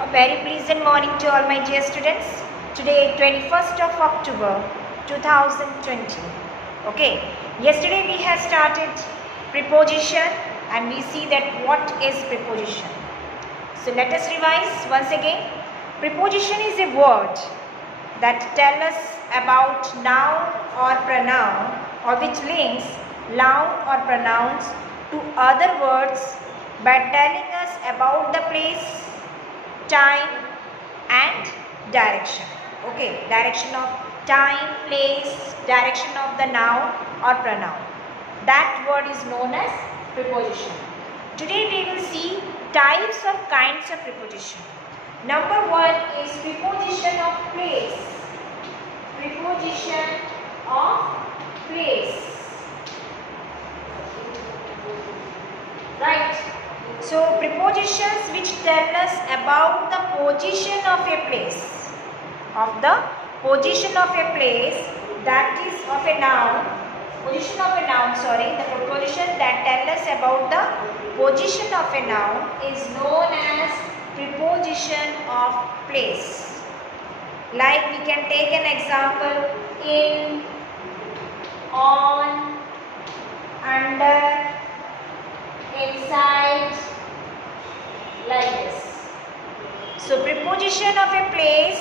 A very pleasant morning to all my dear students. Today 21st of October 2020. Okay, yesterday we have started preposition and we see that what is preposition. So let us revise once again. Preposition is a word that tells us about noun or pronoun or which links noun or pronouns to other words by telling us about the place, time and direction. Okay, direction of time, place, direction of the noun or pronoun. That word is known as preposition. Today we will see types of kinds of preposition. Number one is preposition of place. Preposition of place. Right. So prepositions which tell us about the position of a place. Of the position of a place, that is of a noun. Position of a noun, sorry. The preposition that tell us about the position of a noun is known as preposition of place. Like we can take an example: in, on, under, inside, like this. So preposition of a place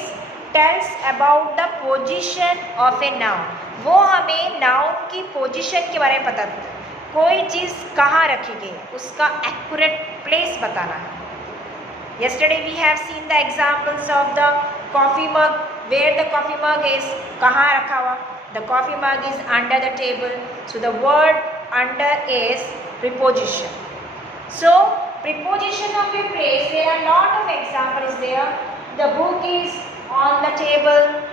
tells about the position of a noun. वो हमें noun की position के बारे में बताता है. कोई चीज़ कहाँ रखी गई, उसका एक्यूरेट प्लेस बताना है. Yesterday we have seen the examples of the coffee mug. Where the coffee mug is, कहाँ रखा हुआ. The coffee mug is under the table. So the word under is preposition. So preposition of a place, there are a lot of examples there. The book is on the table.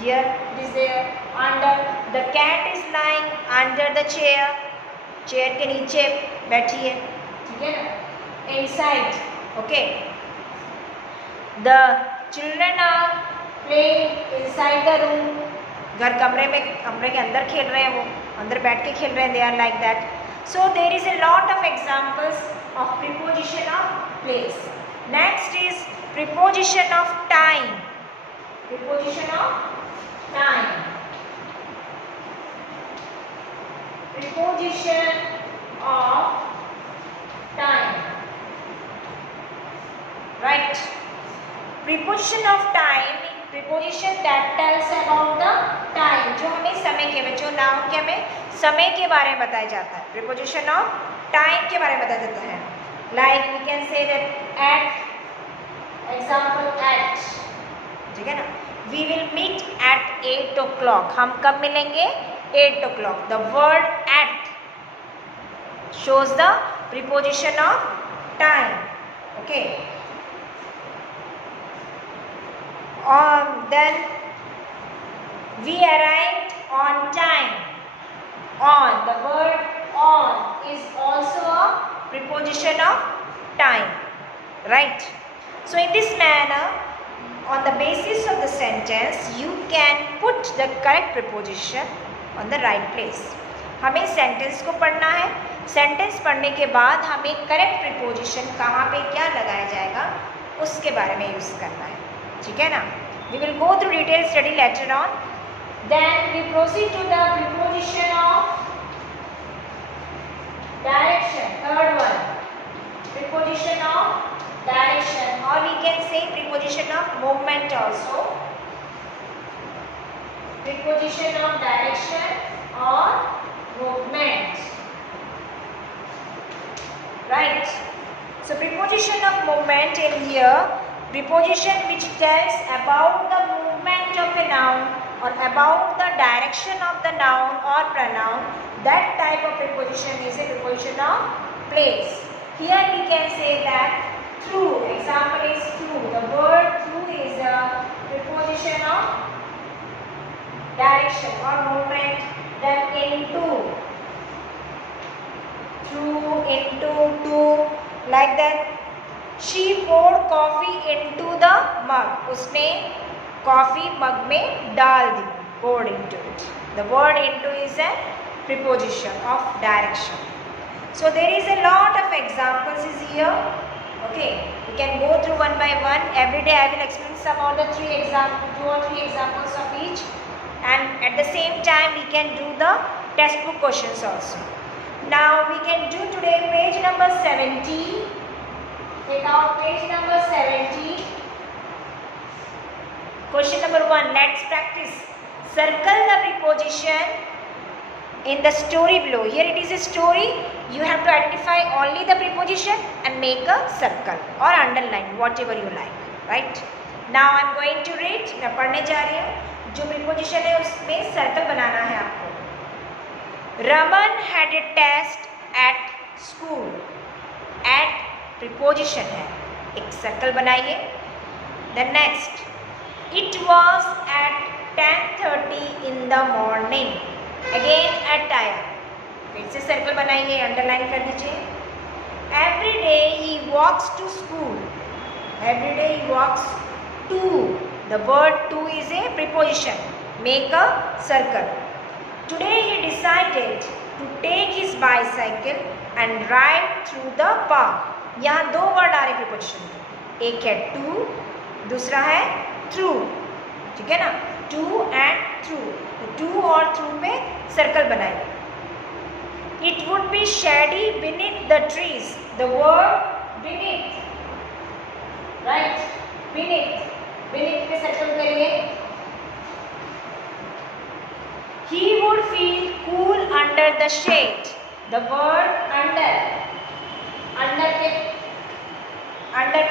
Here it is there. Under, the cat is lying under the chair. Chair के नीचे बैठी है, ठीक है ना. Inside, okay. The children are playing inside the room. घर कमरे के अंदर खेल रहे हैं, वो अंदर बैठ के खेल रहे हैं. They are like that. So there is a lot of examples of preposition of place. Next is preposition of time. Preposition of time. Preposition of time. Right. Preposition of time, preposition that tells about the time. जो हमें समय के, जो noun के हमें समय के बारे में बताया जाता है. Preposition of time के बारे में बताया जाता है. Like we can say that at, example at, ठीक है ना. We will meet at 8 o'clock. हम कब मिलेंगे? 8 o'clock. The word at shows the preposition of time. Okay. Then we arrived on time. On, the word on is also a preposition of time. Right. So in this manner, on the basis of the sentence, you can put the correct preposition on the right place. हमें sentence को पढ़ना है. Sentence पढ़ने के बाद हमें correct preposition कहाँ पे क्या लगाया जाएगा उसके बारे में यूज़ करना है, ठीक है ना. We will go through detailed study later on. Then we proceed to the preposition of direction. Third one, preposition of direction, or we can say preposition of movement also. Preposition of direction or movement. Right. So preposition of movement in here, preposition which tells about the movement of a noun or about the direction of the noun or pronoun. That type of preposition is a preposition of place. Here we can say that through. Example is through. The word through is a preposition of direction or movement. Then into. Through, into, to, like that. She poured coffee into the mug. उसने coffee mug में डाल दी. Poured into it. The word into is a preposition of direction. So there is a lot of examples is here. Okay, we can go through one by one. Every day I will explain some of the two or three examples of each, and at the same time we can do the textbook questions also. Now we can do today page number 70. Take out page number 70. Question number 1. Let's practice. Circle the preposition in the story below. Here it is a story. You have to identify only the preposition and make a circle or underline, whatever you like. Right? Now I am going to read. मैं पढ़ने जा रही हूँ. जो preposition है उसमें circle बनाना है आपको. Raman had a test at school. At preposition है. एक circle बनाइए. Then next. It was at 10:30 in the morning. Again at आया. फिर से सर्कल बनाइए, अंडरलाइन कर दीजिए. Every day he walks to school. Every day he walks to. The word to is a preposition. Make a circle. Today he decided to take his bicycle and ride through the park. यहाँ दो word आ रहे preposition. एक है to, दूसरा है through. ठीक है ना? To and through. To और through पे सर्कल बनाइए. It would be shady beneath the trees. The word beneath, right? Beneath, beneath पे सर्कल करिए. He would feel cool under the shade. The word under, under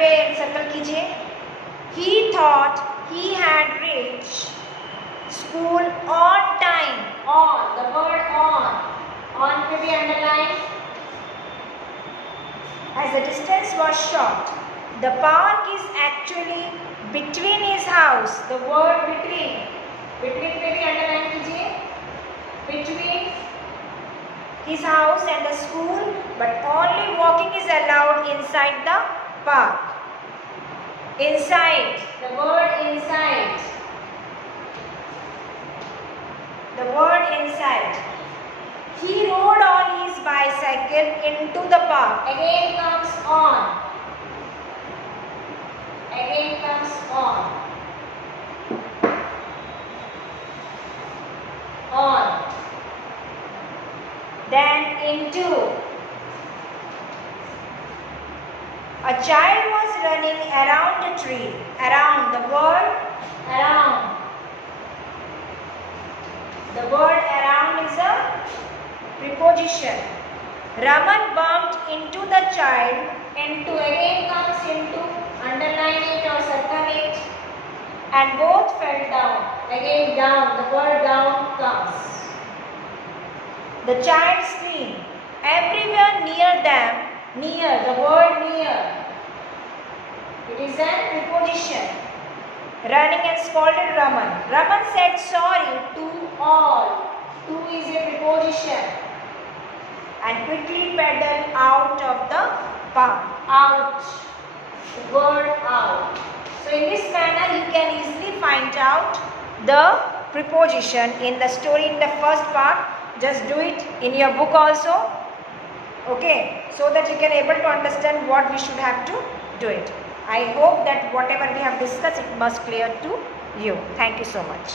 पे circle कीजिए. He thought he had reached school on time. On, the word on पे भी underline. As the distance was short, the park is actually between his house. The word between पे भी underline कीजिए. Between his house and the school, but only walking is allowed inside the park. Inside, the word inside. The word inside. He rode on his bicycle into the park. Again comes on. Again comes on. On. Then into. A child was running around a tree. Around, the word around. The word around is a preposition. Raman bumped into the child. Into, again comes into. Underline it or circle it. And both fell down. Again down. The word down comes. The child screamed. Everywhere near them. Near, the word near. It is a preposition. Running and scolded Raman. Raman said sorry to all. To is a preposition. And quickly pedaled out of the park. Out. The word out. So in this manner you can easily find out the preposition in the story in the first part. Just do it in your book also. Okay, so that you can able to understand what we should have to do it. I hope that whatever we have discussed, it must clear to you. Thank you so much.